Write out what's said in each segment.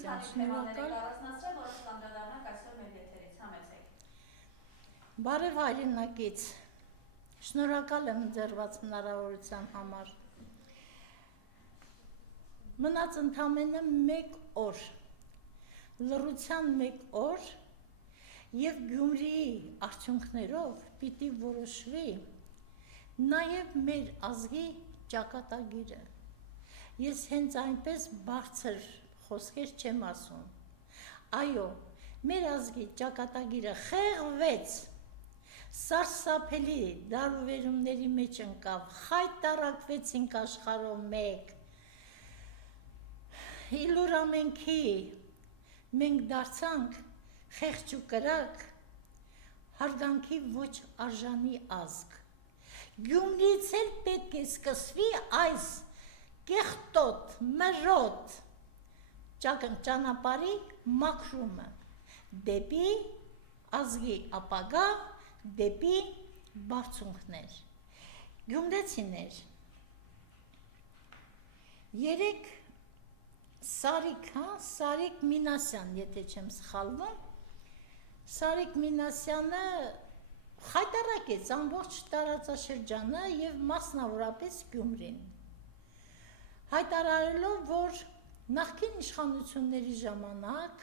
Սարգսյան, շնորհակալ։ Բարև հայրենակից, շնորհակալ եմ ձեռված հնարավորության համար։ Մնաց ընդամենը մեկ օր, լռության մեկ օր և Գյումրիի արդյունքներով պիտի որոշվի նաև մեր ազգի ճակատագիրը։ Ես հենց այնպես բարձր խոսքեր չեմ ասում։ Այո, մեր ազգի ճակատագիրը խեղվեց, սարսափելի դարուվերումների մեջ ընկավ, խայտառակվեցինք աշխարհով մեկ, իլուր ամենքի մենք դարձանք խեղճ ու կրակ, հարգանքի ոչ արժանի ազգ։ Գյումրիից էլ պետք է սկսվի այս կեղտոտ, մրոտ ճանապարհի մաքրումը դեպի ազգի ապագա, դեպի բարձունքներ։ Գյումրեցիներ, երեկ Սարիկ Մինասյան, եթե չեմ սխալվում, Սարիկ Մինասյանը խայտառակեց ամբողջ տարածաշրջանը և մասնավորապես Գյումրին, հայտարարելով, որ նախկին իշխանությունների ժամանակ,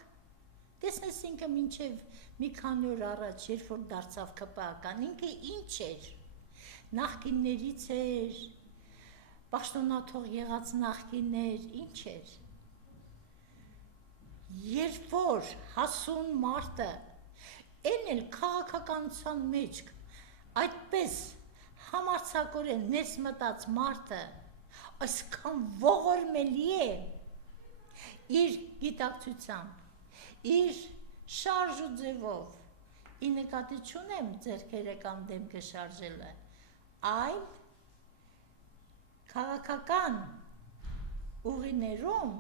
տեսնես ինքը մինչև մի քանի օր առաջ, երբ որ դարձավ ԿՊԱ-ական, ինքը ինչ էր, նախկիններից էր, պաշտոնաթող եղած նախկիններ, ինչ էր, երբ որ հասուն մարդը, են էլ քաղաքականության մեջ, այդպես համարձակորեն ներս մտած մարդը, այսքան ողորմելի է իր գիտակցությամբ, իր շարժ ու ձևով, ի նկատի չունեմ ձեռքերը կամ դեմքը շարժելը, այլ քաղաքական ուղիներում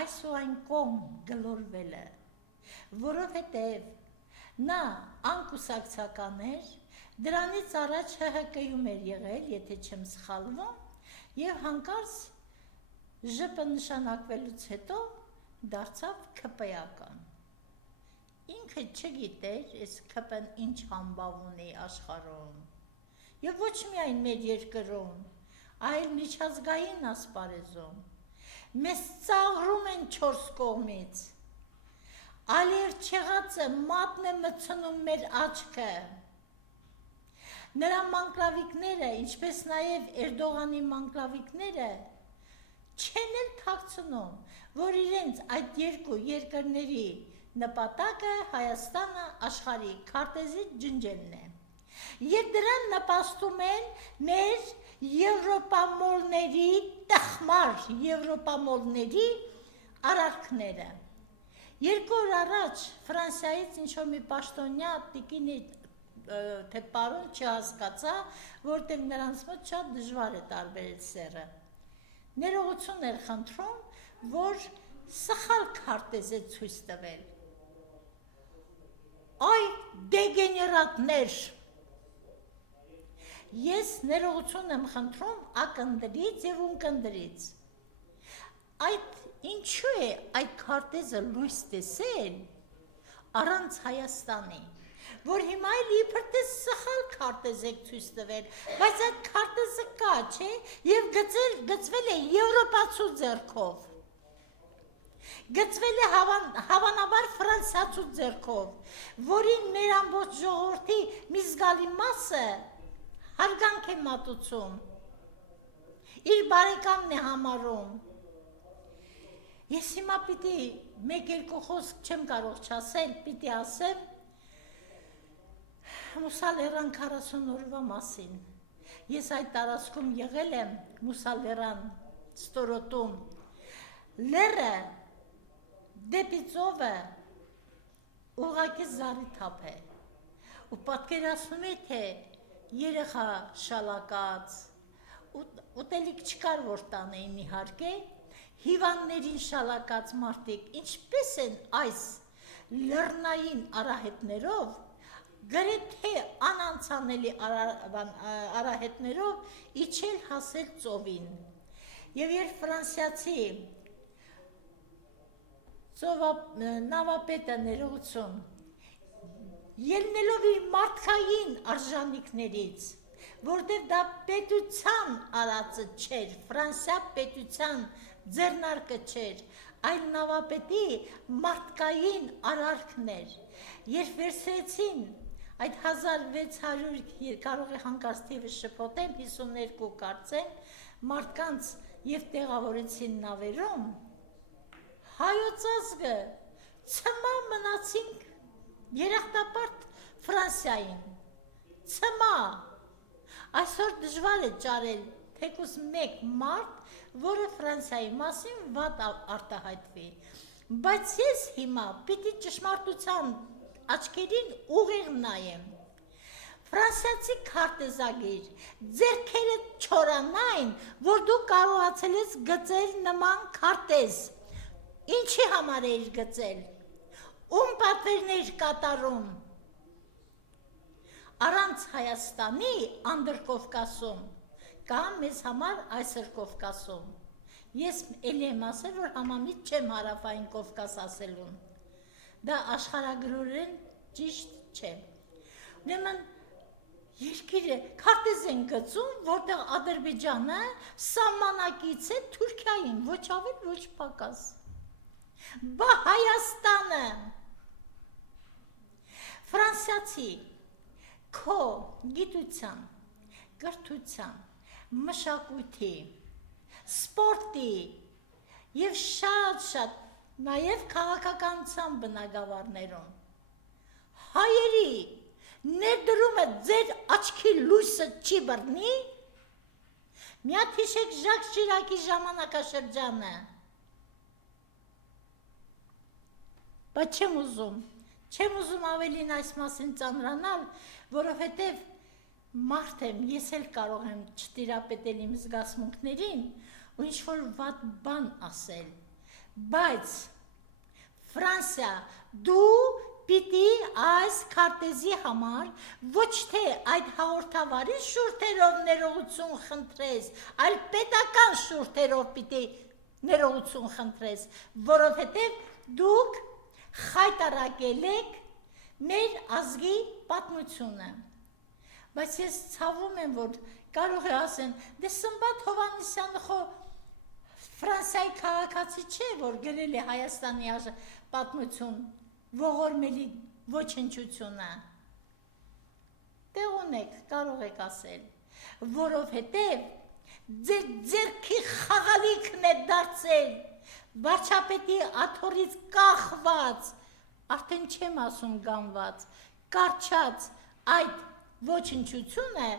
այս ու այն կողմ գլորվելը, որովհետև նա անկուսակցական էր, դրանից առաջ ՀՀԿ-ում էր եղել, եթե չեմ սխալվում, և հանկարծ ԺՊ նշանակվելուց հետո դարձավ ՔՊ-ական։ Ինքը չգիտեր, այս ՔՊ-ն ինչ համբավ ունի աշխարհում, և ոչ միայն մեր երկրում, այլ միջազգային ասպարեզում, մեզ ծաղրում են չորս կողմից, ալիերչեղածը մատն է մտցնում մեր աչքը, նրա մանկլավիկները, ինչպես նաև Էրդողանի մանկլավիկները, չեն էլ թաքցնում, որ իրենց այդ երկու երկրների նպատակը Հայաստանը աշխարհի քարտեզից ջնջելն է, և դրան նպաստում են մեր եվրոպամոլների, տխմար եվրոպամոլների արարքները։ Երկու օր առաջ Ֆրանսիայից ինչ-որ մի պաշտոնյա տիկինի թե պարոն չհասկացա, որտեղ նրանց մոտ շատ դժվար է տարբերել սեռը։ Ներողություն էր խնդրում, որ սխալ քարտեզ է ցույց տվել։ Այ դեգեներատներ, ես ներողություն եմ խնդրում ակնդրից և ունկնդրից։ Այդ ինչու է այդ քարտեզը լույս տեսել առանց Հայաստանի, որ հիմա էլ իբր թե սխալ քարտեզ եք ցույց տվել, բայց այդ քարտեզը կա, չէ, և գծվել է եվրոպացու ձեռքով, գծվել է հավանաբար ֆրանսիացու ձեռքով, որին մեր ամբողջ ժողովրդի մի զգալի մասը հարգանք է մատուցում, իր բարեկամն է համարում։ Ես հիմա պիտի մեկ-երկու խոսք չեմ կարող չասել, պիտի ասեմ Մուսալերան 40 օրվա մասին։ Ես այդ տարածքում եղել եմ Մուսալերան ստորոտում, լեռը դեպի ծովը ուղղակի զառիթափ է, ու պատկերացնում եք, թե երեխա շալակած, ուտելիք չկար, որ տանեին իհարկե, հիվանդներին շալակած մարդիկ, ինչպես են այս լեռնային արահետներով, գրեթե անանցանելի արահետներով իջել հասել ծովին։ Եվ երբ ֆրանսիացի նավապետը ներողություն, ելնելով իր մարդկային արժանինքներից, որտեղ դա պետության արածը չէր, Ֆրանսիա պետության ձեռնարկը չէր, այլ նավապետի մարդկային արարքն էր, երբ վերցրեցին այդ 1600 կարող է հանկարծ թիվը շփոթեմ, 52 կարծեմ, մարդկանց և տեղավորեցին նավերում, հայոց ազգը ցմա մնացինք երախտապարտ Ֆրանսիային, ցմա, այսօր դժվար է ճարել թեկուզ մեկ մարդ, որը Ֆրանսիայի մասին վատ արտահայտվի, բայց ես հիմա պիտի ճշմարտության աչքերին ուղիղ նայեմ, Ֆրանսիացի քարտեզագիր, ձեռքերը չորանային, որ դու կարողացել ես գծել նման քարտեզ, ինչի համար էիր գծել, ում պատվերներ կատարում, առանց Հայաստանի Անդրկովկասում, կամ մեզ համար այսօր Կովկասում, ես էլի եմ ասել, որ համամիտ չեմ հարավային Կովկաս ասելուն, դա աշխարհագրորեն ճիշտ չէ, ուրեմն երկիրը քարտեզ են գծում, որտեղ Ադրբեջանը սահմանակից է Թուրքիային, ոչ ավել, ոչ պակաս, բա Հայաստանը, Ֆրանսիացի, քո գիտության, կրթության, մշակույթի, սպորտի և շատ նաև քաղաքականության բնագավառներում հայերի ներդրումը ձեր աչքի լույսը չի բռնի, միատ հիշեք Ժակ Շիրակի ժամանակաշրջանը, բայց չեմ ուզում ավելին այս մասին ծանրանալ, որովհետև մարդ եմ, ես էլ կարող եմ չտիրապետել իմ զգացմունքներին ու ինչ-որ վատ բան ասել, բայց Ֆրանսիա, դու պիտի այս քարտեզի համար ոչ թե այդ հաղորդավարի շուրթերով ներողություն խնդրես, այլ պետական շուրթերով պիտի ներողություն խնդրես, որովհետև դուք խայտարակել եք մեր ազգի պատմությունը, բայց ես ցավում եմ, որ կարող է ասեն, դե Սմբատ Հովհաննիսյանը խո Ֆրանսիայի քաղաքացի չէ, որ գրել է Հայաստանի պատմություն, ողորմելի ոչնչությունը, տեղունեք, կարող եք ասել, որովհետև ձեր ձեռքի խաղալիքն է դարձել, վարչապետի աթոռից կախված, արդեն չեմ ասում գանված, կարճած այդ ոչնչությունը,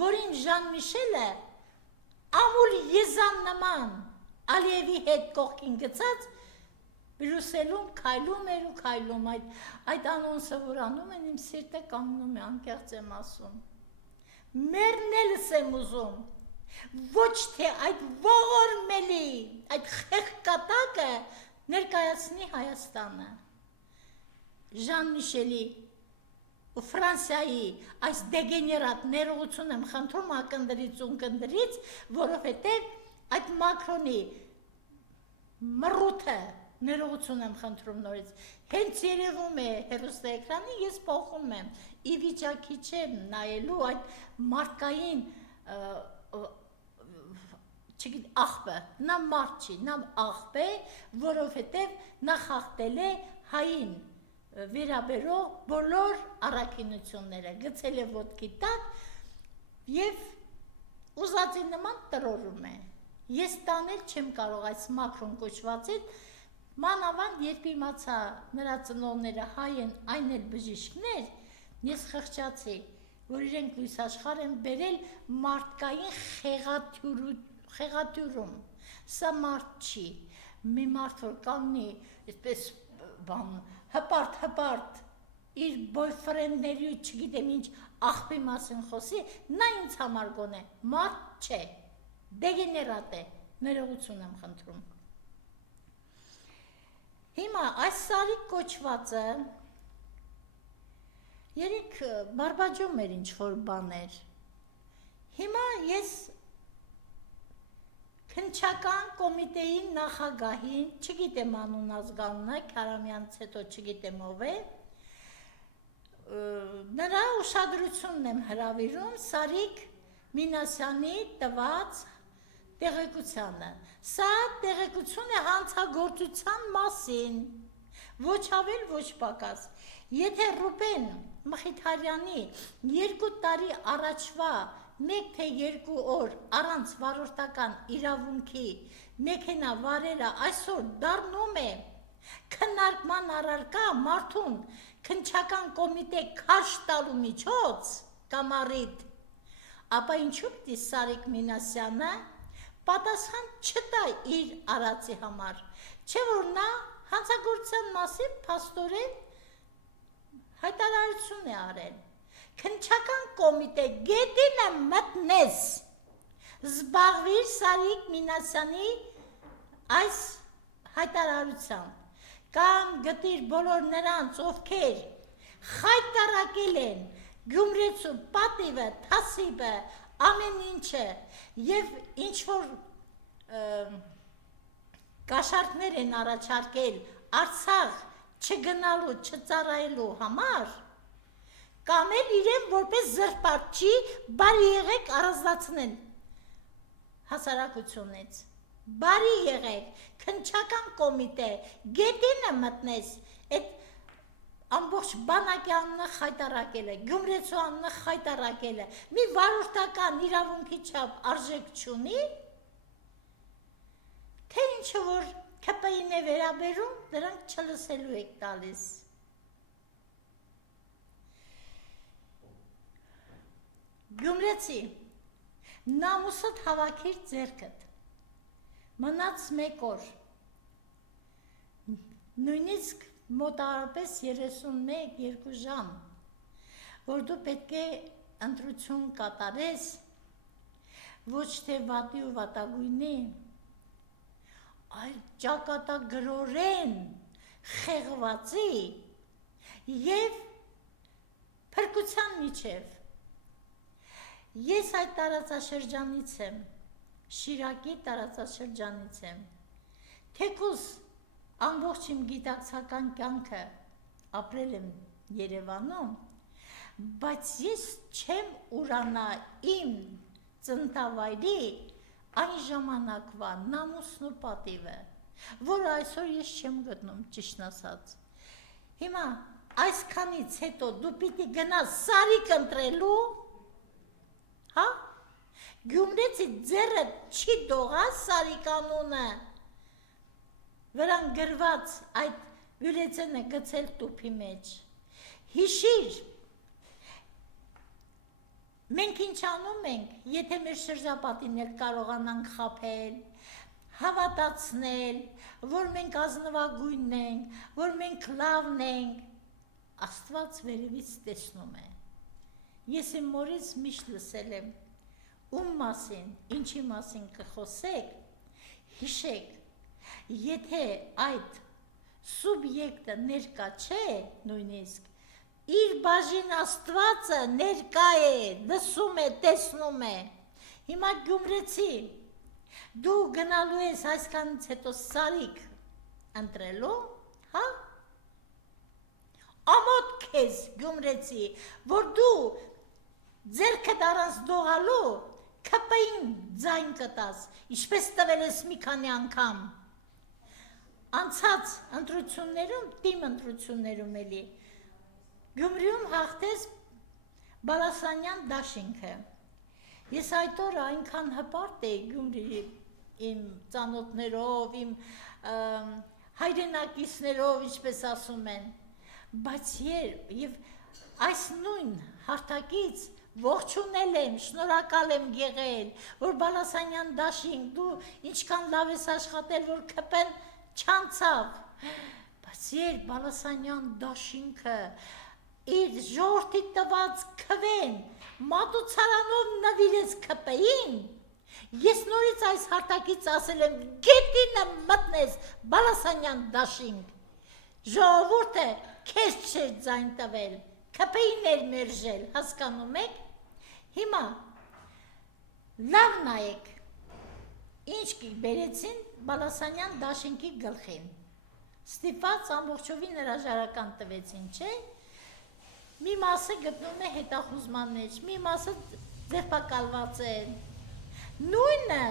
որին Ժան Միշելը ամուլ եզան նման Ալիևի հետ կողքին գծած Բրյուսելում քայլում էր ու քայլում, այդ անոնսը որ անում են, իմ սիրտը կանգնում է, անկեղծ եմ ասում, մեռնելս եմ ուզում, ոչ թե այդ ողորմելի, այդ խեղկատակը ներկայացնի Հայաստանը, Ժան Միշելի ու Ֆրանսիայի այս դեգեներատ ներողություն եմ խնդրում ակնդրից ու կնդրից, որովհետև այդ Մակրոնի մռութը ներողություն եմ խնդրում նորից, հենց երևում է հեռուստաէկրանի, ես փոխում եմ, ի վիճակի չեմ նայելու այդ մարդկային աղբը, նա մարդ չի, նա աղբ է, որովհետև նա խախտել է հային վերաբերող բոլոր առաքինությունները, գցել է ոտքի տակ և ուզածի նման տրորում է, ես տանել չեմ կարող այս Մակրոն կոչվածին, մանավանդ երբ իմացա նրա ծնողները հայ են, այն էլ բժիշկներ, ես խղճացի, որ իրենք լույս աշխարհ են բերել մարդկային խեղաթյուրում, սա մարդ չի, մի մարդ որ կանգնի, այսպես հպարտ, իր բոյֆրենդների ու չգիտեմ ինչ աղբի մասին խոսի, նա ինձ համար գոնե, մարդ չէ, դեգեներատ է, ներողություն եմ խնդրում։ Հիմա այս Սարիկ կոչվածը երեք բարբաջում էր ինչ-որ բաներ, հիմա ես քննչական կոմիտեի նախագահին, չգիտեմ անուն ազգանունը, Քարամյանից հետո չգիտեմ ով է, նրա ուշադրությունն եմ հրավիրում Սարիկ Մինասյանի տված տեղեկությանը։ Սա տեղեկություն է հանցագործության մասին, ոչ ավել, ոչ պակաս։ Եթե Ռուբեն Մխիթարյանի 2 տարի առաջվա 1 թե 2 օր առանց վարորդական իրավունքի մեքենա վարելը այսօր դառնում է քննարկման առարկա մարդուն քննչական կոմիտե քարշ տալու միջոց կամ առիթ, ապա ինչու պիտի Սարիկ Մինասյանը պատասխան չտա իր արածի համար, չէ որ նա հանցագործության մասին փաստորեն հայտարարություն է արել։ Քննչական կոմիտե գետին է մտնես, զբաղվիր Սարիկ Մինասյանի այս հայտարարությամբ, կամ գտիր բոլոր նրանց, ովքեր խայտարակել են Գյումրեցու պատիվը, թասիբը, ամեն ինչը և ինչ-որ կաշառքներ են առաջարկել Արցախ չգնալու, չծառայելու համար, կամ էլ իրեն որպես զրպարտչի բարի եղեք առանձնացնեն հասարակությունից, բարի եղեք, քննչական կոմիտե, գետինը մտնես, այդ ամբողջ բանակի անունը խայտարակել է, Գյումրեցու անունը խայտարակել է, մի վարորդական իրավունքի չափ արժեք չունի, թե ինչը որ ՔՊԻ-ն է վերաբերում, դրանք չլսելու եք տալիս։ Գյումրեցի, նամուսդ հավաքիր ձեռքդ, մնաց 1 օր, նույնիսկ մոտավորապես 31-2 ժամ, որ դու պետք է ընտրություն կատարես, ոչ թե վատի ու վատագույնի, այլ ճակատագրորեն խեղվածի և փրկության միջև։ Ես այդ տարածաշրջանից եմ, Շիրակի տարածաշրջանից եմ, թեկուզ ամբողջ իմ գիտակցական կյանքը ապրել եմ Երևանում, բայց ես չեմ ուրանա իմ ծննդավայրի այն ժամանակվա նամուսն ու պատիվը, որը այսօր ես չեմ գտնում, ճիշտն ասած։ Հիմա այսքանից հետո դու պիտի գնաս Սարիկ ընտրելու, հա? Գյումրեցի ձեռդ չի դողա Սարիկ անունը, վրան գրված այդ բյուլետենը գցել տուփի մեջ։ Հիշիր, մենք ինչ անում ենք, եթե մեր շրջապատին էլ կարողանանք խաբել, հավատացնել, որ մենք ազնվագույնն ենք, որ մենք լավն ենք, Աստված վերևից տեսնում է։ Ես իմ մորից միշտ լսել եմ, ում մասին, ինչի մասին կխոսեք, հիշեք, եթե այդ սուբյեկտը ներկա չէ, նույնիսկ, իր բաժին Աստվածը ներկա է, լսում է, տեսնում է։ Հիմա Գյումրեցի, դու գնալու ես այսքանից հետո Սարիկ ընտրելու, հա? Ամոթ քեզ Գյումրեցի, որ դու ձեռքդ առանց դողալու ՔՊԻ-ին ձայն կտաս, ինչպես տվել ես մի քանի անգամ։ Անցած ընտրություններում, թիմ ընտրություններում էլի, Գյումրիում հաղթեց Բալասանյան դաշինքը։ Ես այդ օրը այնքան հպարտ էի Գյումրիի իմ ծանոթներով, իմ հայրենակիցներով, ինչպես ասում են, բայց եւ այս նույն հարթակից ողջունել եմ, շնորհակալ եմ եղել, որ Բալասանյան դաշինք, դու ինչքան լավ ես աշխատել, որ ՔՊ-ն չանցավ, բայց երբ Բալասանյան դաշինքը իր ժողովրդի տված քվեն մատուցարանով նվիրեց ՔՊ-ին, ես նորից այս հարթակից ասել եմ, գետինը մտնես Բալասանյան դաշինք, ժողովուրդը քեզ չէր ձայն տվել, ՔՊ-ին էր մերժել, հասկանում եք, հիմա լավ նայեք, ինչ բերեցին Բալասանյան դաշինքի գլխին։ Ստիպված ամբողջովին հրաժարական տվեցին, չէ՞։ Մի մասը գտնում է հետախուզման մեջ, մի մասը ձերբակալված է։ Նույնը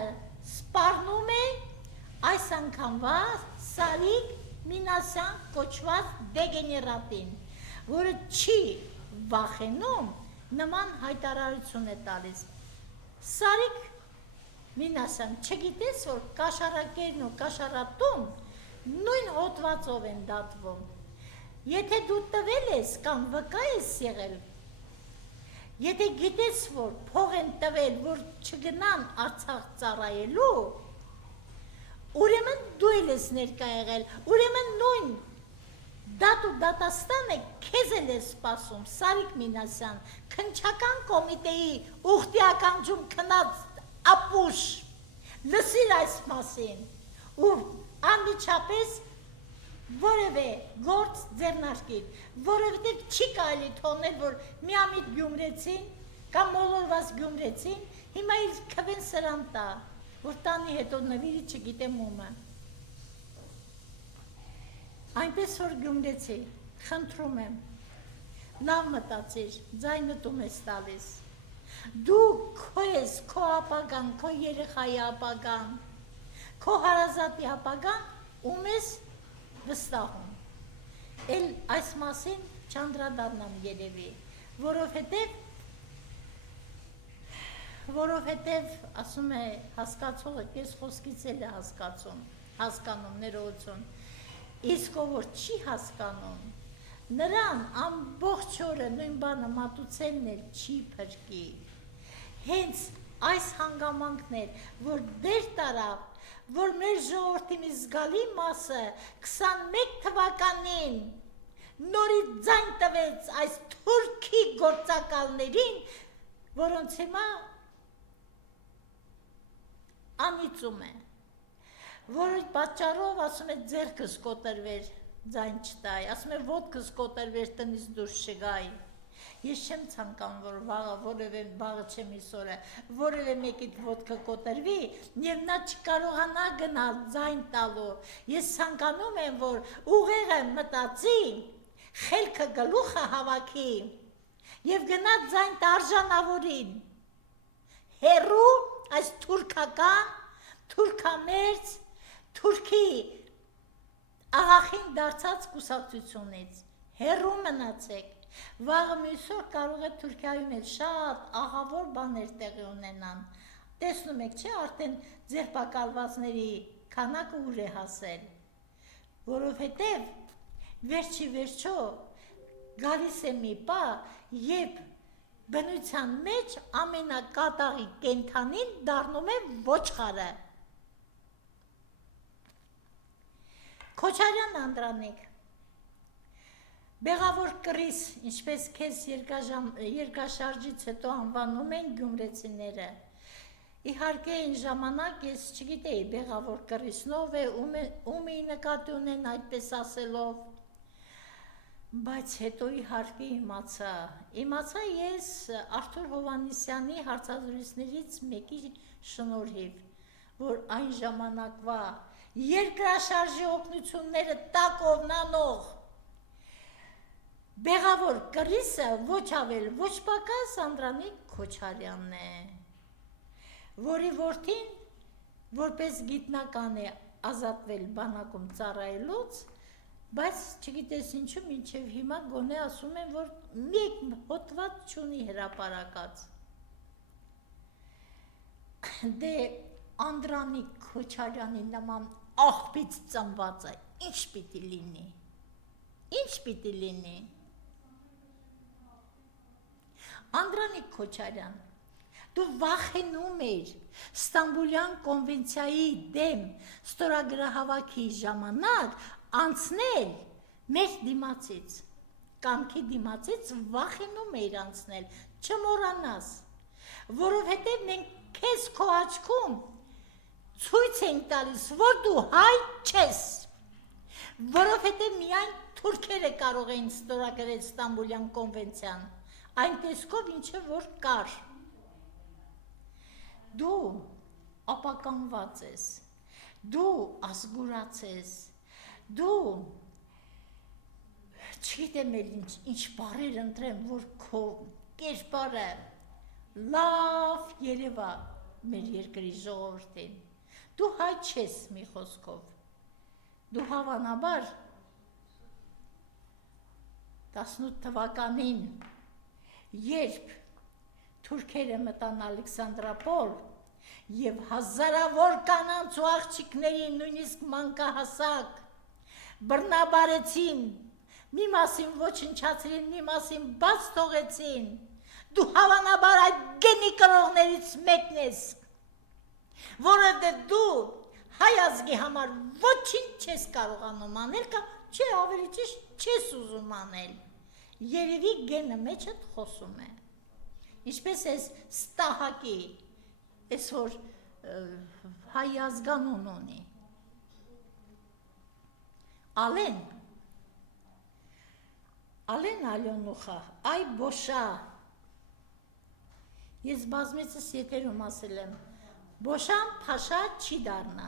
սպառնում է այս անգամվա Սարիկ Մինասյան կոչված դեգեներատին, որը չի վախենում նման հայտարարություն է տալիս։ Սարիկ Մինասյան, չգիտես, որ կաշառակերն ու կաշառատուն նույն հոդվածով են դատվում։ Եթե դու տվել ես կամ վկա ես եղել, եթե գիտես, որ փող են տվել, որ չգնան Արցախ ծառայելու, ուրեմն դու ես ներկա եղել, ուրեմն նույն դատ ու դատաստանը քեզ էլ է սպասում, Սարիկ Մինասյան, քննչական կոմիտեի ուխտի ականջում քնած ապուշ, լսիր այս մասին, ու անմիջապես որևէ գործ ձեռնարկիր, որովհետև չի կարելի թողնել, որ միամիտ գյումրեցին կամ մոլորված գյումրեցին, հիմա իր քվեն սրան տա, որ տանի հետո նվիրի չգիտեմ ումը։ Այնպես որ գյումրեցի, խնդրում եմ, լավ մտածիր, ձայնդ ում ես տալիս։ Դու քո ես, քո ապագան, քո երեխայի ապագան, քո հարազատի ապագան ում ես վստահում։ Էլ այս մասին չանդրադառնամ երևի, որովհետև ասում է հասկացողը կես խոսքից էլ է հասկանում, ներողություն, իսկ ով որ չի հասկանում, նրան ամբողջ օրը նույն բանը մատուցելն էլ չի փրկի։ Հենց այս հանգամանքն էր, որ դեր տարավ, որ մեր ժողովրդի մի զգալի մասը 21 թվականին նորից ձայն տվեց այս թուրքի գործակալներին, որոնց հիմա անիծում է, որ պատճառով ասում է ձեռքս կոտրվեր, ձայն չտայ, ասում է ոտքս կոտրվեր տնից դուրս չգայ։ Ես չեմ ցանկանում, որ վաղը չեմ իսորը, որևէ մեկիդ ոտքը կոտրվի եւ նա չկարողանա գնալ ձայն տալու։ Ես ցանկանում եմ, որ ուղեղը մտածի, խելքը գլուխը հավաքի եւ գնա ձայն տարժանավորին։ Հերու այս թուրքական, թուրքամերձ, թուրքի աղախին դարձած կուսակցությունից հերու մնացեք։ Վաղը մյուսօր կարող է Թուրքիայում էլ շատ աղավոր բաներ տեղի ունենան։ Տեսնում եք, չէ, արդեն ձերբակալվածների քանակը ուր է հասել, որովհետև վերջի վերջո գալիս է մի պահ, երբ բնության մեջ ամենակատաղի կենդանին դառնում է ոչխարը։ Քոչարյան Անդրանիկ, Բեղավոր կռիս, ինչպես քեզ երկաշարժից հետո անվանում են գյումրեցիները։ Իհարկե այն ժամանակ ես չգիտեի բեղավոր կռիսնով է, ում էի նկատի ունեն այդպես ասելով, բայց հետո իհարկե իմացա ես Արթուր Հովհաննիսյանի հարցազրույցներից մեկի շնորհիվ, որ այն ժամանակվա երկրաշարժի օգնությունները տակով նանող Բեղավոր կռիսը ոչ ավել, ոչ պակաս Անդրանիկ Քոչարյանն է, որի որդին որպես գիտնական է ազատվել բանակում ծառայելուց, բայց չգիտես ինչու մինչև հիմա գոնե ասում են, որ մեկ հոդված չունի հրապարակած։ Դե Անդրանիկ Քոչարյանի նման աղբից ծնվածը ինչ պիտի լինի։ Ինչ պիտի լինի։ Անդրանիկ Քոչարյան, դու վախենում էր Ստամբուլյան կոնվենցիայի դեմ ստորագրահավաքի ժամանակ անցնել մեր դիմացից, կամքի դիմացից վախենում էր անցնել, չմոռանաս, որովհետև մենք քեզ քո աչքում ցույց ենք տալիս, որ դու հայ չես, որովհետև միայն թուրքերը կարող էին ստորագրել Ստամբուլյան կոնվենցիան, այն տեսքով ինչը որ կար։ Դու ապականված ես, դու ազգուրացես, դու չգիտեմ էլ ինչ բառեր ընտրեմ, որ քո կերպարը լավ երևա մեր երկրի ժողովրդին, դու հայ չես մի խոսքով, դու հավանաբար 18 թվականին, երբ թուրքերը մտան Ալեքսանդրապոլ և հազարավոր կանանց ու աղջիկների նույնիսկ մանկահասակ բռնաբարեցին, մի մասին ոչնչացրին, մի մասին բաց թողեցին, դու հավանաբար այդ գենի կրողներից մեկն ես, որովհետև դու հայ ազգի համար ոչինչ չես կարողանում անել կամ չէ ավելի ճիշտ չես ուզում անել, երևի գենը մեջդ խոսում է, ինչպես ես ստահակի, ես որ հայ ազգանուն ունի, Ալեն Ալյոնուխա, այ բոշա, ես բազմիցս եթերում ասել եմ, բոշան փաշա չի դառնա,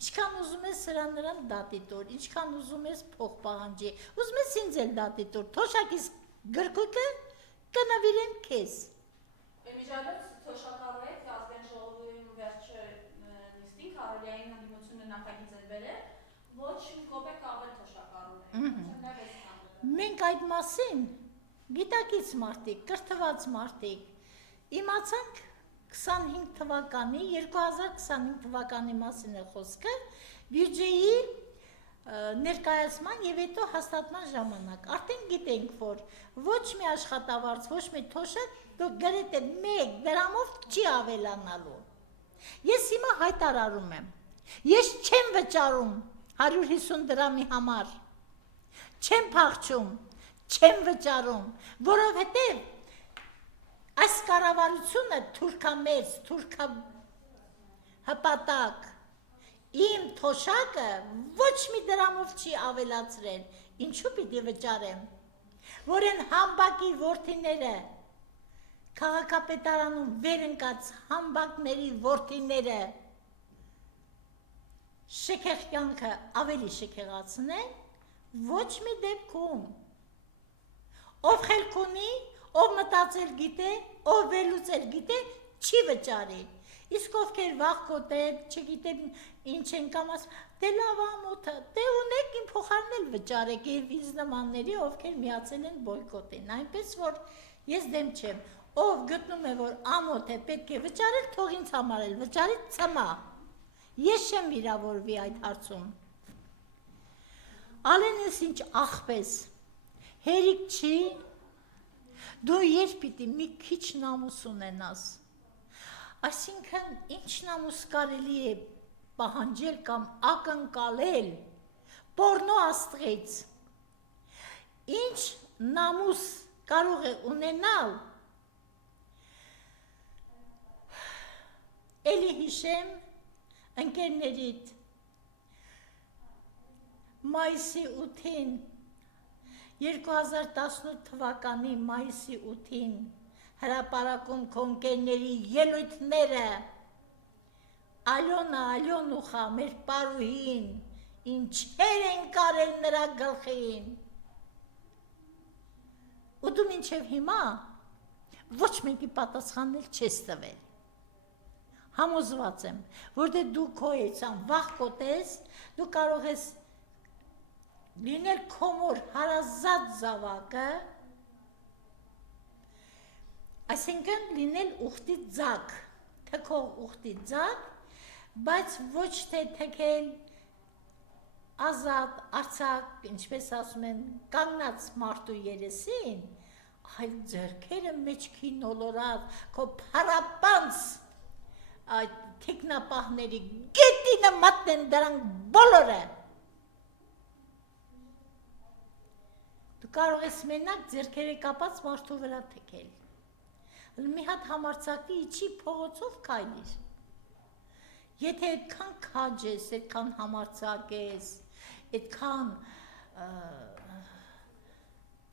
ինչքան ուզում ես սրան նրան դատի տուր, ինչքան ուզում ես փող պահանջի, ուզում ես ինձ էլ դատի տուր, թոշակիս գրքույկը կնվիրեմ քեզ։ Միջալից թոշակառու հետ ազգային ժողովում վերջը նիստին Կարոլյանի հանդիպությունը նախագիծել է, ոչ մի կոպեկ ավել թոշակառու Մենք այդ մասին գիտակից մարդիկ, կրթված մարդիկ, իմացանք 25 թվականի, 2025 թվականի մասին է խոսքը, բյուջեի ներկայացման և հետո հաստատման ժամանակ, արդեն գիտենք, որ ոչ մի աշխատավարձ, ոչ մի թոշակ, գրեթե 1 դրամով չի ավելանալու։ Ես հիմա հայտարարում եմ, ես չեմ վճարում 150 դրամի համար, չեմ փախչում, չեմ վճարում, որովհետև այս կառավարությունը թուրքամեծ, թուրքահպատակ, իմ թոշակը ոչ մի դրամով չի ավելացրել, ինչու պիտի վճարեմ, որ են համբակի որդիները, քաղաքապետարանում վեր ընկած համբակների որդիները շքեղ կյանքը ավելի շքեղացնեն, ոչ մի դեպքում, ով խելք ունի, ով մտածել գիտե, ով վերլուծել գիտե, չի վճարի, իսկ ովքեր վախկոտել, չգիտեմ ինչ են կամ ասում, դե լավ ամոթը, դե ունեք իմ փոխարնել վճարեք և ինձ նմանների, ովքեր միացել են բոյկոտին, այնպես որ ես դեմ չեմ, ով գտնում է, որ ամոթ է, պետք է վճարել, թող ինձ համար էլ վճարի ծմա, ես չեմ վիրավորվի այդ հարցում, Ալեն ես ինչ աղպես, հերիք չի, դու երբ պիտի մի քիչ նամուս ունենաս, այսինքն ինչ նամուս կարելի է պահանջել կամ ակնկալել պորնո աստղից, ինչ նամուս կարող է ունենալ, էլի հիշեմ ընկերներիդ, մայիսի 8-ին, 2018 թվականի մայիսի 8-ին հրապարակում քոնկերների ելույթները, Ալյոնուխա, մեր պարուհին, ինչեր են կարել նրա գլխին, ու դու մինչև հիմա ոչ մեկի պատասխանել չես տվել, համոզված եմ, որտեղ դու քո էցան վախկոտես, դու կարող ես լինել քոմոր հարազատ զավակը, այսինքն լինել ուխտի ձակ, թքող ուխտի ձակ, բայց ոչ թե թքել ազատ, արձակ, ինչպես ասում են, կանգնած մարդու երեսին, այլ ձեռքերը մեջքի նոլորած, քո փառապանց այդ թիկնապահների գետինը մատնեն դրանք բոլորը, կարող ես մենակ ձեռքերը կապած մարդու վրա թքել, մի հատ համարձակի իջի փողոցով քայլիր, եթե այդքան քաջ ես, այդքան համարձակ ես, այդքան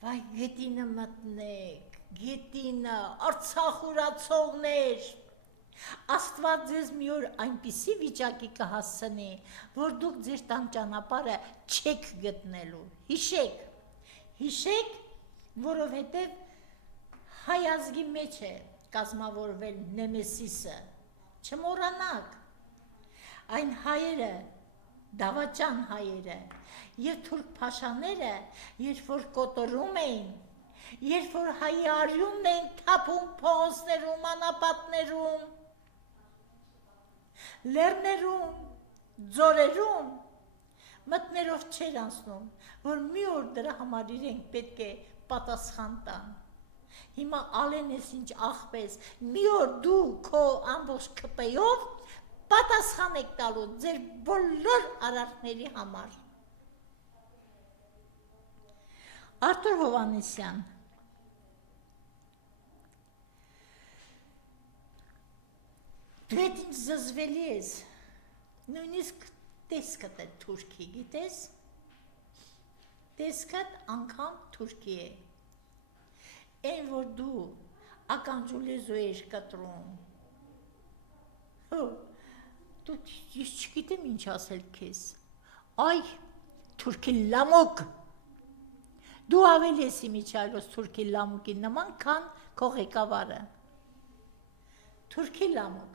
վայ գետինը մտնեք, գետինը, Արցախ ուրացողներ, Աստված ձեզ մի օր այնպիսի վիճակի կհասցնի, որ դուք ձեր տան ճանապարհը չեք գտնելու։ Հիշեք, որովհետև հայ ազգի մեջ է կազմավորվել Նեմեսիսը։ Չմոռանաք, այն հայերը, դավաճան հայերը եւ թուրք փաշաները, երբ որ կոտորում էին, երբ որ հայի արյունն էին թափում փողոցներում, անապատներում, լեռներում, ձորերում, մտներով չեր անցնում, որ մի օր դրա համար իրենք պետք է պատասխան տան։ Հիմա ալեն ես ինչ աղպես, մի օր դու քո ամբողջ քպեով պատասխան եք տալու ձեր բոլոր արարքների համար։ Արթուր Հովհաննիսյան, դու հետ ինչ զզվելի ես, նույնիսկ տեսքդ է թուրքի, գիտես, տեսքդ անգամ թուրքի է, են որ դու ականջու լեզու ես կտրում, դու ես չգիտեմ ինչ ասել քեզ, այ թուրքի լամոկ, դու ավելի ես իմիջայլոս թուրքի լամոկի նման, քան քո ղեկավարը, թուրքի լամոկ,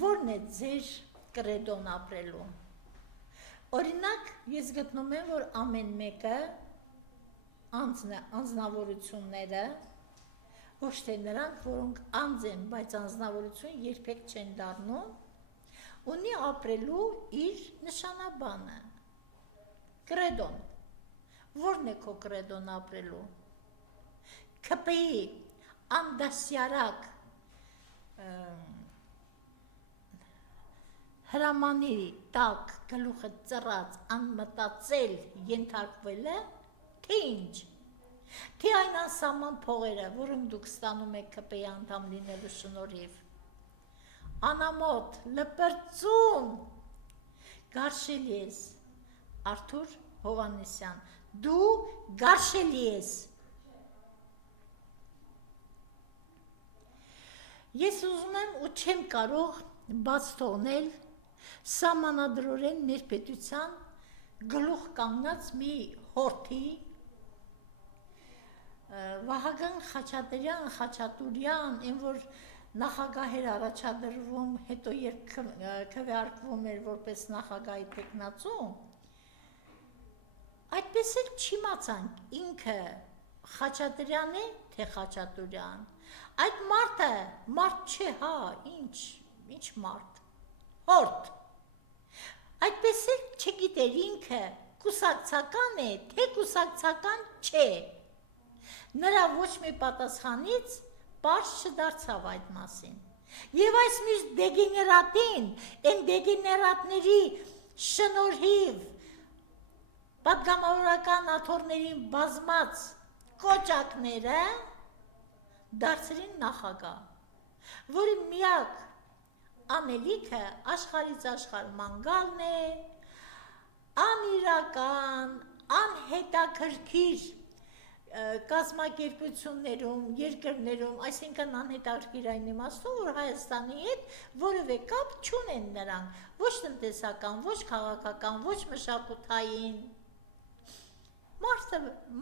որն է ձեր կրեդոն ապրելու, օրինակ ես գտնում եմ, որ ամեն մեկը անձնավորությունները, ոչ թե նրանք, որոնք անձ են, բայց անձնավորություն երբեք չեն դառնում, ունի ապրելու իր նշանաբանը, կրեդոն, որն է քո կրեդոն ապրելու, քպեի, անդասյարակ, հրամանի տակ գլուխը ծռած, անմտածել ենթարկվելը, թե ինչ, թե այն անսահման փողերը, որոնք դուք ստանում եք քպեի անդամ լինելու շնորհիվ, անամոթ, լպրծուն, գարշելի ես, Արթուր Հովհաննիսյան, դու գարշելի ես, ես ուզում եմ ու չեմ կարող բաց թողնել սահմանադրորեն մեր պետության գլուխ կանգնած մի հորթի, Վահագն Խաչատուրյան, այն որ նախագահ էր առաջադրվում, հետո երբ քվեարկվում էր որպես նախագահի տեխնացու, այդպես էլ չիմացանք ինքը Խաչատրյան է, թե Խաչատուրյան, այդ մարդը, մարդ չէ, հա, ինչ մարդ, հորթ, այդպես էլ չգիտեր ինքը կուսակցական է, թե կուսակցական չէ, նրա ոչ մի պատասխանից պարզ չդարձավ այդ մասին, և այս միշտ դեգեներատին, են դեգեներատների շնորհիվ, պատգամավորական աթոռներին բազմած կոճակները դարձրին նախագահ, որի միակ անելիքը աշխարհից աշխարհ մանգալն է, անիրական, անհետաքրքիր կազմակերպություններում, երկրներում, այսինքն անհետաքրքիր այն իմաստով, որ Հայաստանի հետ որևէ կապ չունեն նրանք, ոչ տնտեսական, ոչ քաղաքական, ոչ մշակութային,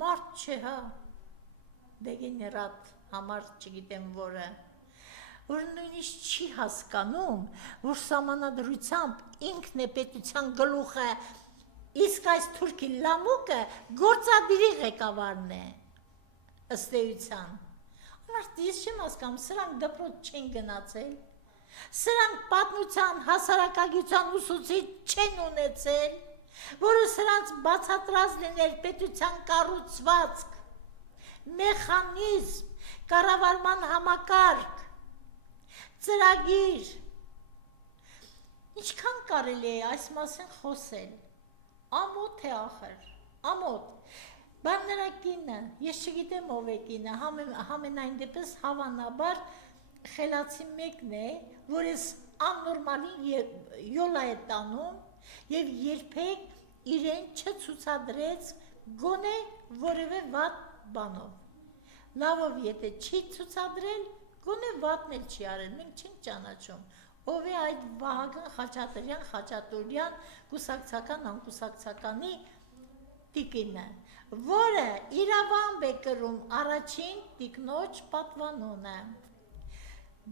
մարդ չէ, հա, դեգեներատ համար չգիտեմ որը, որ նույնիսկ չի հասկանում, որ սահմանադրությամբ ինքն է պետության գլուխը, իսկ այս թուրքի լամուկը գործադիրի ղեկավարն է, ըստ էության։ Ես չեմ հասկանում, սրանք դպրոց չեն գնացել, սրանք պատմության, հասարակագիտության ուսուցիչ չեն ունեցել, որը սրանց բացատրած լիներ պետության կառուցվածք, մեխանիզմ, կառավարման համակարգ, ծրագիր, ինչքան կարելի է այս մասին խոսել, ամոթ է ախր, ամոթ, բան նրա կինը, ես չգիտեմ ով է կինը, համենայն դեպս հավանաբար խելացի մեկն է, որ ես աննորմալի յոլա է տանում և երբեք իրեն չցուցադրեց գոնե որևէ վատ բանով, լավով եթե չի ցուցադրել, գոնե վատն էլ չի արել, մենք չենք ճանաչում։ Ով է այդ Վահագն Խաչատրյան, Խաչատուրյան, կուսակցական, անկուսակցականի տիկինը, որը իրավամբ է կրում առաջին տիկնոջ պատվանունը,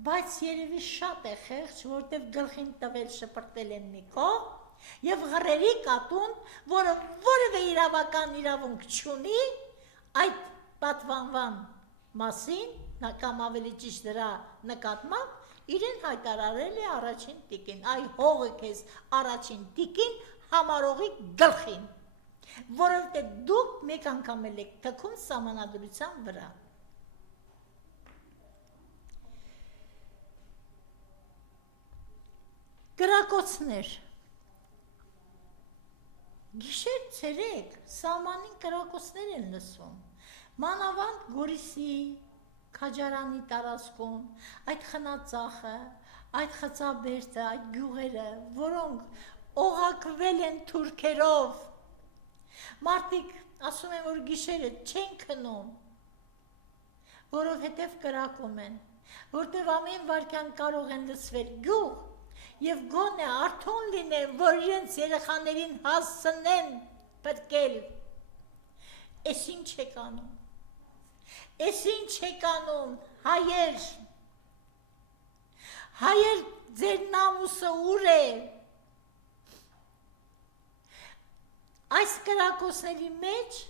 բայց երևի շատ է խեղճ, որտև գլխին տվել շպրտել են մի կողմ, և ղրերի կատուն, որը որևէ իրավական իրավունք չունի, այդ պատվանվան մասին, կամ ավելի ճիշտ դրա նկատմամբ, իրեն հայտարարել է առաջին տիկին, այ հողը քեզ առաջին տիկին համարողի գլխին, որովհետև դուք մեկ անգամ էլ եք թքում սահմանադրության վրա։ Կրակոցներ, գիշեր ցերեկ սահմանին կրակոցներ են լսվում, մանավանդ Գորիսի, Քաջարանի տարածքում, այդ խնածախը, այդ խծաբերդը, այդ գյուղերը, որոնք օղակվել են թուրքերով, մարդիկ ասում են, որ գիշերը չեն քնում, որովհետև կրակում են, որտև ամեն վայրկյան կարող են լսվել գյուղ, և գոնե արթուն լինեն, որ իրենց երեխաներին հասցնեն փրկել, էս ինչ եք անում, էս ինչ եք անում, հայեր ձեր նամուսը ուր է, այս կրակոցների մեջ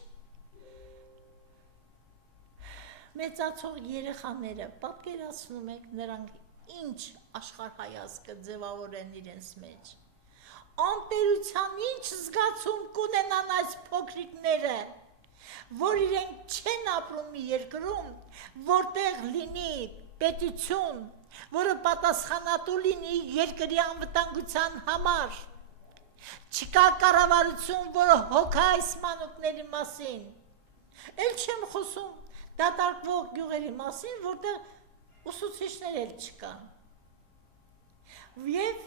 մեծացող երեխաները, պատկերացնում եք նրանք ինչ աշխարհայացքը ձևավորեն իրենց մեջ, անտերության ինչ զգացում կունենան այս փոքրիկները, որ իրենք չեն ապրում մի երկրում, որտեղ լինի պետություն, որը պատասխանատու լինի երկրի անվտանգության համար, չկա կառավարություն, որը հոգա այս մանուկների մասին, էլ չեմ խոսում դատարկվող գյուղերի մասին, որտեղ ուսուցիչներ էլ չկան, և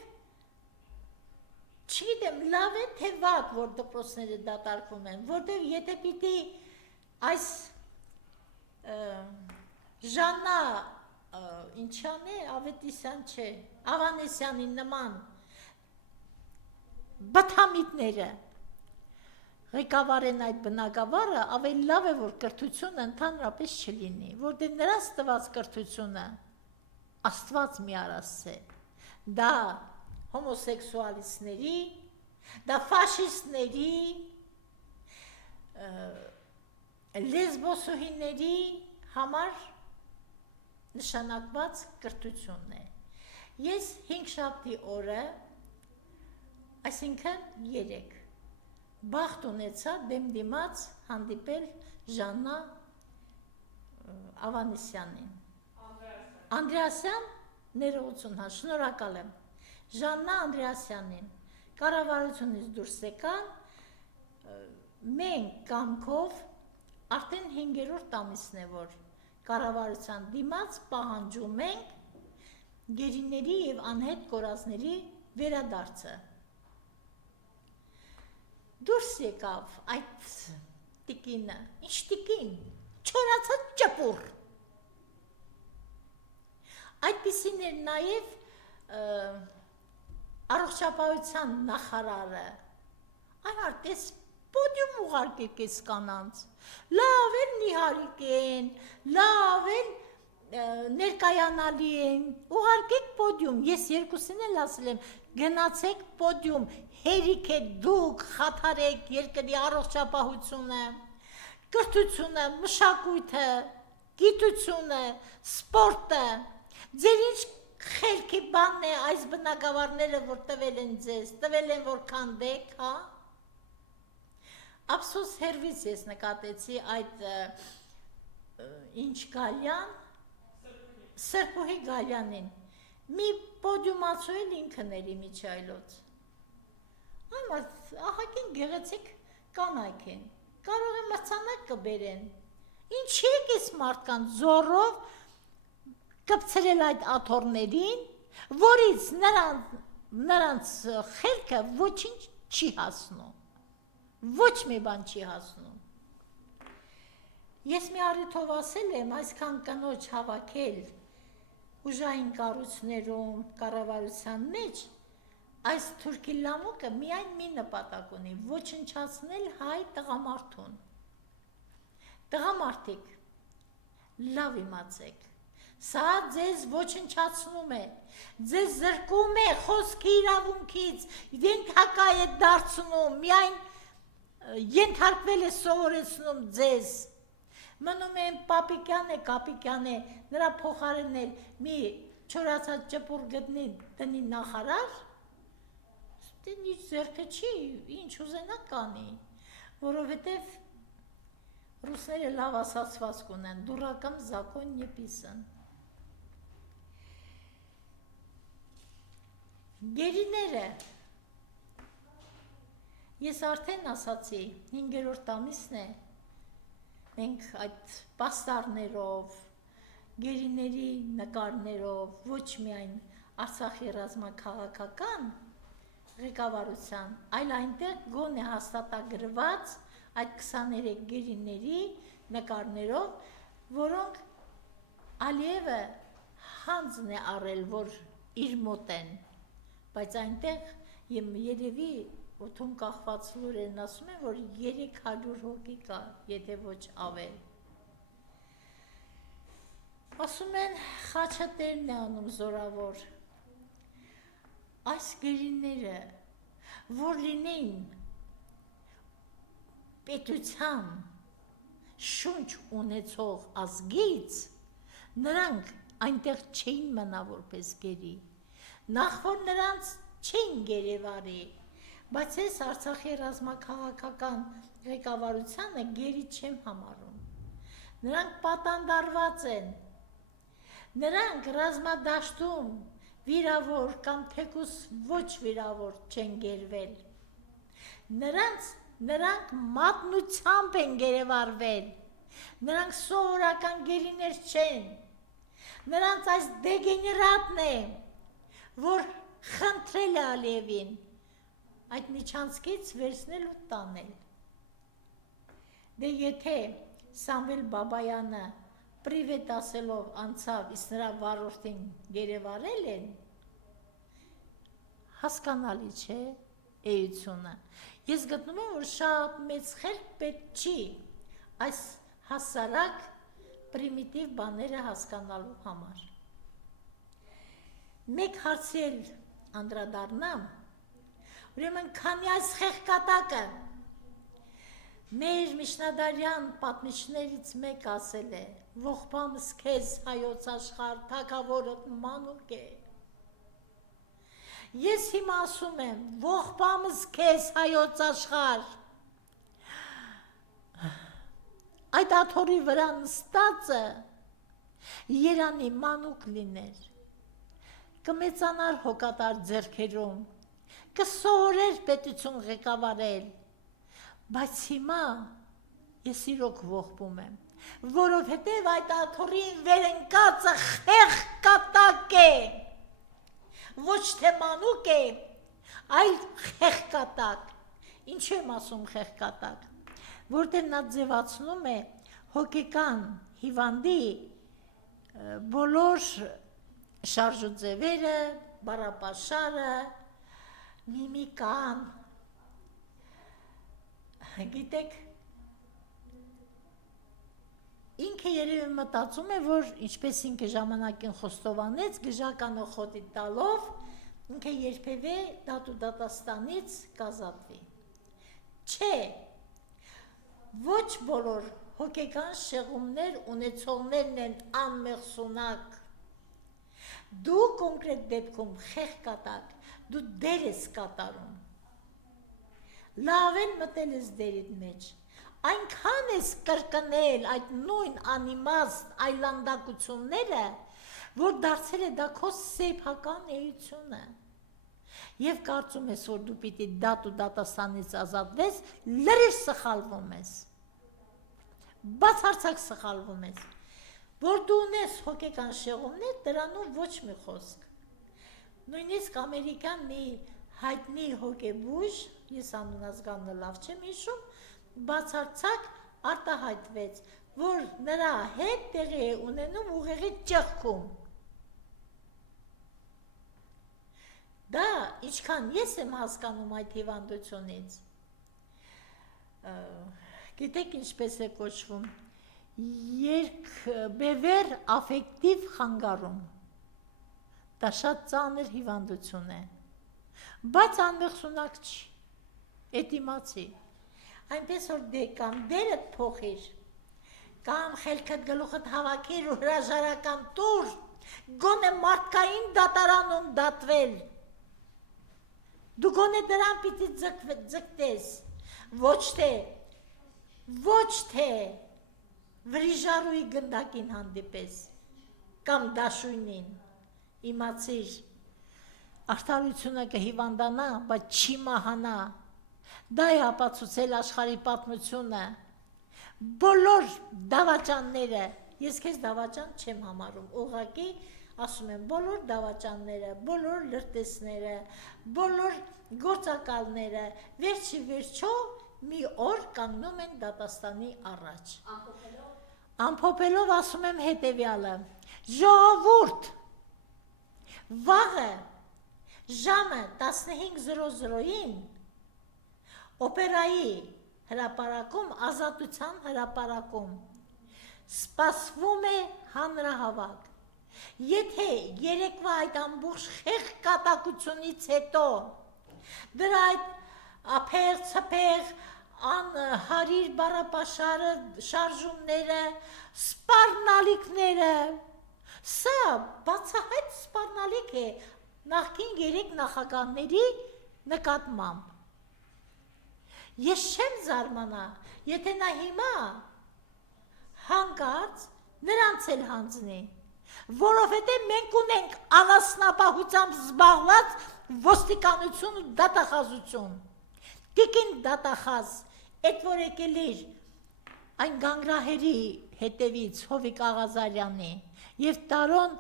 չգիտեմ, լավ է թե վատ, որ դպրոցները դատարկվում են, որտեղ եթե պիտի այս Ժաննա ինչան է, Ավետիսյան չէ, Ավանեսյանի նման բթամիտները ղեկավարեն այդ բնակավարը, ավելի լավ է, որ կրթությունը ընդհանրապես չլինի, որտեղ նրանց տված կրթությունը Աստված մի արասցե, դա հոմոսեքսուալիստների, դա ֆաշիստների, լեսբոսուհիների համար նշանակված կրթությունն է։ Ես 5 շաբթի օրը, այսինքն 3, բախտ ունեցա դեմ դիմաց հանդիպել Ժաննա Ավանեսյանին։ Անդրեասյան, ներողություն, շնորհակալ եմ, Ժաննա Անդրեասյանին, կառավարությունից դուրս եկան, մենք կամքով արդեն 5-րդ ամիսն է, որ կառավարության դիմաց պահանջում ենք գերիների և անհետ կորածների վերադարձը։ Դուրս եկավ այդ տիկինը, ինչ տիկին, չորացած ճպուր։ Այդպիսին էր նաև առողջապահության նախարարը, այ արտես պոդիում ուղարկեք ես կանանց, լավ են նիհարիկ են, լավ են ներկայանալի են, ուղարկեք պոդիում, ես երկուսին էլ ասել եմ, գնացեք պոդիում, հերիք է դուք խաթարեք երկրի առողջապահությունը, կրթությունը, մշակույթը, գիտությունը, սպորտը, ձեր ինչ խելքի բանն է այս բնակավարները, որ տվել են ձեզ, տվել են որ քանդեք, հա? Ափսոս հերվից ես նկատեցի այդ ինչ Գալյան, Սրբուհի Գալյանին, մի պոդիումացու էլ ինքն էր Իմիջայլոց, ահագին գեղեցիկ կանայք են, կարող է մրցանակ կբերեն, ինչի եք ես մարդկանց զորով կպցրել այդ աթոռներին, որից նրանց խելքը ոչինչ չի հասնում, ոչ մի բան չի հասնում։ Ես մի առիթով ասել եմ, այսքան կնոջ հավաքել ուժային կառույցներում, կառավարության մեջ, այս թուրքի լամուկը միայն մի նպատակ ունի՝ ոչնչացնել հայ տղամարդուն։ Տղամարդիկ, լավ իմացեք, սա ձեզ ոչնչացնում է, ձեզ զրկում է խոսքի իրավունքից, ենթակա է դարձնում, միայն ենթարկվել է սովորեցնում ձեզ։ Մնում են Կապիկյան է, նրա փոխարեն էլ մի չորացած ճպուր տնի նախարար, ինչ ձեռքը չի, ինչ ուզենա կանի, որովհետև ռուսները լավ ասացվածք ունեն, դուրակամ զակոն նեպիսն։ Գերիները, ես արդեն ասացի, 5-րդ ամիսն է, մենք այդ պաստառներով, գերիների նկարներով, ոչ միայն Արցախի ռազմաքաղաքական ղեկավարության, այլ այնտեղ գոնե հաստատագրված այդ 23 գերիների նկարներով, որոնք Ալիևը հանձն է առել, որ իր մոտ են, բայց այնտեղ երևի օդում կախված լուրերն ասում են, որ 300 հոգի կա, եթե ոչ ավել։ Ասում են, խաչը տերն է անում զորավոր։ Այս գերիները, որ լինեին պետության շունչ ունեցող ազգից, նրանք այնտեղ չէին մնա որպես գերի, նախ որ նրանց չէին գերեվարի, բայց ես Արցախի ռազմաքաղաքական ղեկավարությանը գերի չեմ համարում, նրանք պատանդարված են, նրանք ռազմադաշտում վիրավոր կամ թեկուս ոչ վիրավոր չեն գերվել, նրանք մատնությամբ են գերեվարվել, նրանք սովորական գերիներ չեն, նրանց այս դեգեներատն է, որ խնդրել է Ալիևին այդ միջանցքից վերցնել ու տանել։ Դե եթե Սամվել Բաբայանը պրիվետ ասելով անցավ, իսկ նրա վարորդին գերեվարել են, հասկանալի չէ էությունը։ Ես գտնում եմ, որ շատ մեծ խելք պետք չի այս հասարակ պրիմիտիվ բաները հասկանալու համար։ Մեկ հարցի էլ անդրադառնամ, ուրեմն քանի այս խեղկատակը մեր միջնադարյան պատմիչներից մեկ ասել է, ողբամս քեզ հայոց աշխարհ, թագավորդ մանուկ է։ Ես հիմա ասում եմ, ողբամս քեզ հայոց աշխարհ, այդ աթոռի վրա նստածը Երանի մանուկ լիներ, կմեծանար հոգատար ձեռքերում, կսովորեր պետություն ղեկավարել, բայց հիմա ես իրոք ողբում եմ, որովհետև այդ աթոռին վեր ընկածը խեղկատակ է, ոչ թե մանուկ է, այլ խեղկատակ։ Ինչու եմ ասում խեղկատակ, որտեղ նա ձևացնում է հոգեկան հիվանդի բոլոր շարժուձևերը, բառապաշարը, միմիկան, գիտեք, ինքը երևի մտածում է, որ ինչպես ինքը ժամանակին խոստովանեց, գժականը խոտի տալով, ինքը երբևէ դատու դատաստանից կազատվի։ Չէ, ոչ բոլոր հոգեկան շեղումներ ունեցողներն են անմեղսունակ։ Դու կոնկրետ դեպքում խեղկատակ, դու դեր ես կատարում։ Լավ են մտել ես դերիդ մեջ, այնքան ես կրկնել այդ նույն անիմաստ այլանդակությունները, որ դարձել է դա քո սեփական էությունը։ Եվ կարծում ես, որ դու պիտի դատու դատաստանից ազատվես, լրիվ սխալվում ես։ Բացարձակ սխալվում ես, որ դու ունես հոգեկան շեղումներ, դրանով ոչ մի խոսք։ Նույնիսկ ամերիկան մի հայտնի հոգեբույժ, ես անունազգանը լավ չեմ հիշում, բացարձակ արտահայտվեց, որ նրա հետ տեղի է ունենում ուղեղի ճեղքում։ Դա ինչքան ես եմ հասկանում այդ հիվանդությունից, գիտեք ինչպես է կոչվում, երկբևեռ աֆեկտիվ խանգարում, դա շատ ծանր հիվանդություն է, բայց անմեղսունակ չի, էդ իմացի, այնպես որ կամ դերդ փոխիր, կամ խելքդ գլուխդ հավաքիր ու հրաժարական տուր, գոնե մարդկային դատարանում դատվել, դու գոնե դրան պիտի ձգտես, ոչ թե վրիժարուի գնդակին հանդիպես, կամ դաշույնին, իմացիր, արդարությունը կհիվանդանա, բայց չի մահանա, դա է ապացուցել աշխարհի պատմությունը, բոլոր դավաճանները, ես քեզ դավաճան չեմ համարում, ուղղակի ասում եմ, բոլոր դավաճանները, բոլոր լրտեսները, բոլոր գործակալները, վերջի վերջո մի օր կանգնում են դատաստանի առաջ։ Ամփոփելով ասում եմ հետևյալը, ժողովուրդ, վաղը ժամը 15:00-ին օպերայի հրապարակում, ազատության հրապարակում սպասվում է հանրահավաք։ Եթե երեկվա այդ ամբողջ խեղճ կատակությունից հետո դրա այդ ափեղ, ցփեղ, անհարիր բառապաշարը, շարժումները, սպառնալիքները, սա բացահայտ սպառնալիք է նախկին 3 նախագահների նկատմամբ։ Ես չեմ զարմանա, եթե նա հիմա հանկարծ նրանց էլ հանձնի, որովհետև մենք ունենք անասնապահությամբ զբաղված ոստիկանություն ու դատախազություն։ Տիկին դատախազ, այդ որ եկել էր այն գանգրահերի հետևից Հովիկ Աղազարյանի և Տարոն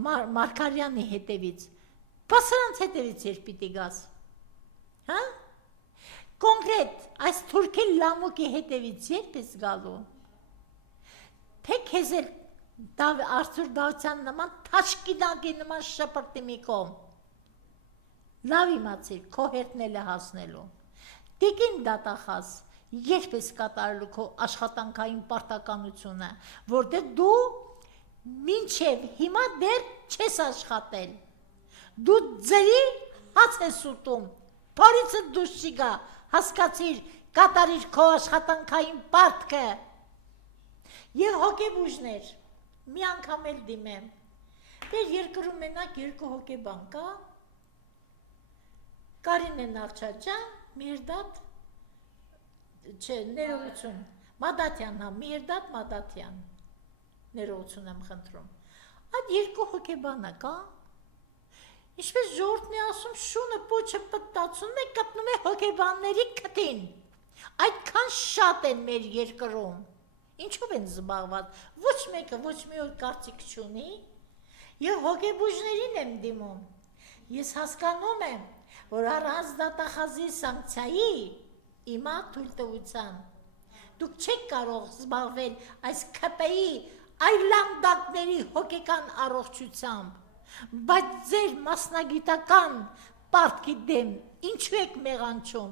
Մարգարյանի հետևից, բասրանց հետևից երբ պիտի գաս, հա? Կոնկրետ այս թուրքի լամուկի հետևից երբ ես գալու, թե քեզ էլ Արթուր Դավթյան նման թաշկինակի նման շպրտի մի կողմ, լավ իմացիր, քո հերթնել է հասնելու, տիկին դատախազ, երբ ես կատարելու քո աշխատանքային պարտականությունը, որտեղ դու մինչև հիմա դեռ չես աշխատել, դու ձերի հաց ես ուտում, փորիցդ դուրս չի գա, հասկացիր, կատարիր քո աշխատանքային պարտքը և հոգեբուժներ, մի անգամ էլ դիմեմ, դեր երկրում մենակ 2 հոգեբան կա, Կարինե Նախճաճյան, Միհրդադ, չէ, ներողություն, Մադաթյան, հա, Միհրդադ Մադաթյան, ներողություն եմ խնդրում, այդ 2 հոգեբանը կա, ինչպես ժողովուրդն է ասում, շունը պոչը պտտացում է, գտնում է հոգեբանների քթին, այդքան շատ են մեր երկրում, ինչով են զբաղված, ոչ մեկը ոչ մի օր կարծիք չունի, և հոգեբուժներին եմ դիմում, ես հասկանում եմ, որ առանց դատախազի սանկցիայի իմա թույլտվության, դուք չեք կարող զբաղվել այս ՔՊ-ի այլանդակների հոգեկան առողջությամբ, բայց ձեր մասնագիտական պարտքի դեմ ինչու եք մեղանչում,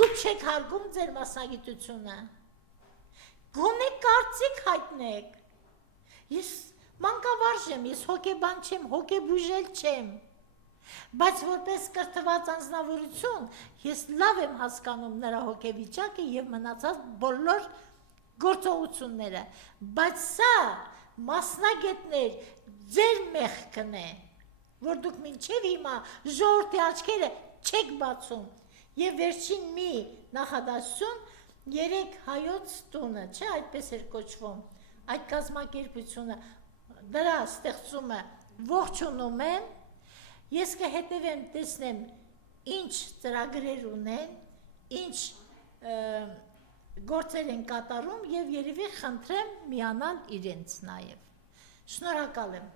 դուք չեք հարգում ձեր մասնագիտությունը, գոնե կարծիք հայտնեք, ես մանկավարժ եմ, ես հոգեբան չեմ, հոգեբուժել չեմ, բայց որպես կրթված անձնավորություն, ես լավ եմ հասկանում նրա հոգեվիճակը և մնացած բոլոր գործողությունները, բայց սա մասնագետներ ձեր մեղքն է, որ դուք մինչև հիմա ժողովրդի աչքերը չեք բացում և վերջին մի նախադասություն 3 հայոց տունը, չէ, այդպես էր կոչվում, այդ կազմակերպությունը, դրա ստեղծումը ողջունում եմ, ես կհետևեմ տեսնեմ ինչ ծրագրեր ունեն, ինչ գործեր են կատարում և երևի խնդրեմ միանալ իրենց նաև, շնորհակալ եմ։